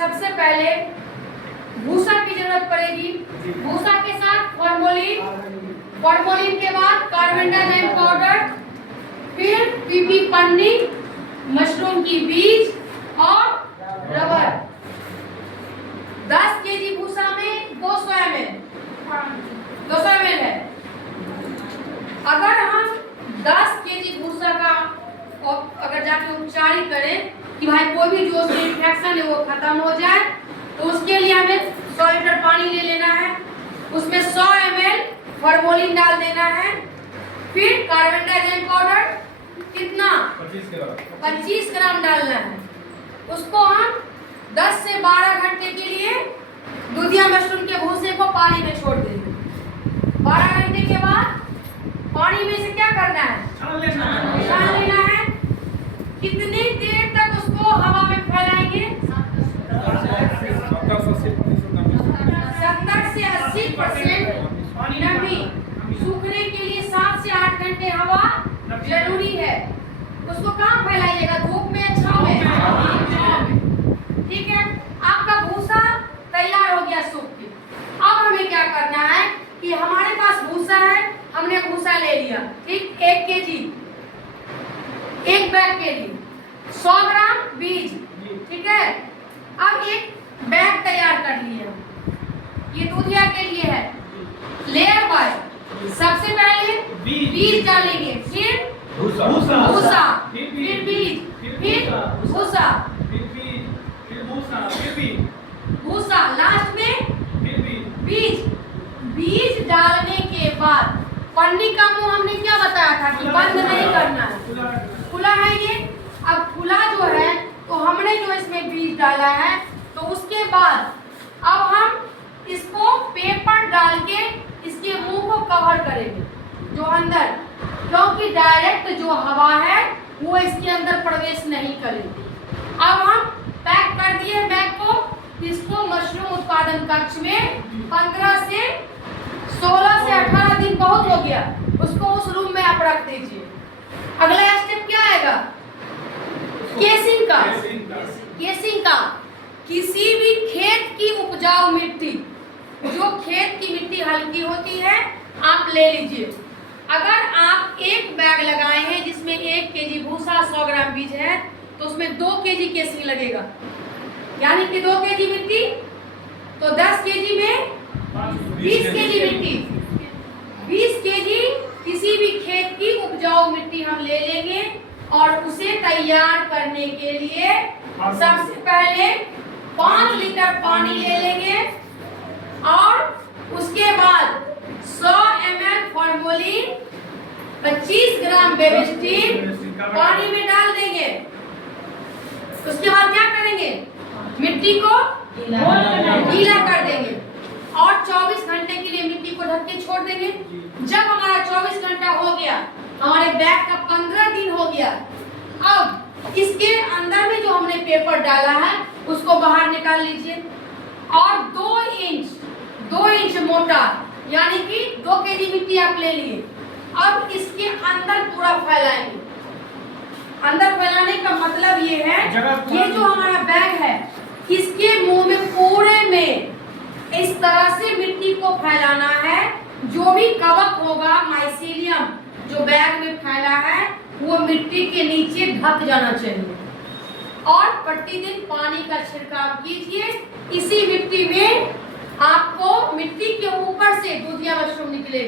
सबसे पहले भूसा की जरूरत पड़ेगी। भूसा के साथ फॉर्मोलिन, फॉर्मोलिन के बाद कार्बन डाइऑक्साइड पाउडर, फिर पीपी पन्नी, मशरूम की बीज और रबर। 10 केजी भूसा में 200 ml है। अगर हम 10 केजी भूसा का अगर जाके उपचारित करें कि भाई कोई भी जो उसमें इन्फेक्शन है वो खत्म हो जाए, तो उसके लिए हमें 100 लीटर पानी ले लेना है, उसमें 100 ml फॉर्मोलिन डाल देना है, फिर कार्बन डाइऑक्साइड पाउडर कितना 25 ग्राम डालना है। उसको हम 10 से 12 घंटे के लिए दूधिया मशरूम के भूसे को पानी में छोड़ देंगे। 12 घंटे के बाद पानी में से क्या करना है, छान लेना है। कितनी देर तक उसको हवा में फैलाएंगे, 70 से 80% नमी। सूखने के लिए 7 से 8 घंटे हवा जरूरी है। उसको कहाँ फैलाइएगा, धूप में या छांव में? ठीक है, आपका भूसा तैयार हो गया सूख के। अब हमें क्या करना है कि हमारे पास भूसा है, हमने भूसा ले लिया, ठीक, 1 केजी, 1 बैग के लिए 100 ग्राम बीज, ठीक है। अब एक बैग तैयार कर लिया, ये दूधिया के लिए है। लेयर बाय सबसे पहले बीज डालेंगे, फिर भूसा, फिर बीज, फिर भूसा, भूसा, लास्ट में बीज। बीज डालने के बाद पन्नी का मुंह हमने क्या बताया था कि बंद नहीं करना है, खुला है ये। अब खुला जो है तो हमने जो इसमें बीज डाला है, तो उसके बाद अब हम इसको पेपर डाल के इसके मुंह को कवर करेंगे जो अंदर, क्योंकि डायरेक्ट जो हवा है वो इसके अंदर प्रवेश नहीं करेगी। अब हम पैक कर दिए बैग को, इसको मशरूम उत्पादन कक्ष में 15 से 16 से 18 दिन बहुत हो गया, उसको उस रूम में आप रख दीजिए। अगला स्टेप क्या आएगा, केसिंग का। केसिंग का किसी भी खेत की उपजाऊ मिट्टी, जो खेत की मिट्टी हल्की होती है, आप ले लीजिए। अगर आप एक बैग लगाए हैं जिसमें 1 केजी भूसा 100 ग्राम बीज है, तो उसमें 2 केजी केसिंग लगेगा, यानी कि 2 केजी मिट्टी, तो 10 केजी में 20 केजी मिट्टी। 20 केजी किसी भी खेत की उपजाऊ मिट्टी हम ले लेंगे और उसे तैयार करने के लिए सबसे पहले 5 लीटर पानी ले लेंगे और उसके बाद 100 ml फॉर्मोलिन, 25 ग्राम बेबिस्टिन पानी में डाल देंगे। उसके बाद क्या करेंगे, मिट्टी को गीला कर देंगे और 24 घंटे के लिए मिट्टी को ढक के छोड़ देंगे। जब हमारा 24 घंटा हो गया, हमारे बैग का 15 दिन हो गया, अब इसके अंदर में जो हमने पेपर डाला है उसको बाहर निकाल लीजिए और 2 इंच मोटा, यानी कि 2 केजी मिट्टी आप ले लिए। अब इसके अंदर पूरा फैलाएंगे। अंदर फैलाने का मतलब ये है, ये जो हमारा बैग है इसके मुंह में पूरे में इस तरह से मिट्टी को फैलाना है। जो भी कवक होगा, माइसीलियम जो बैग में फैला है, वो मिट्टी के नीचे ढक जाना चाहिए और प्रतिदिन पानी का छिड़काव कीजिए। इसी मिट्टी में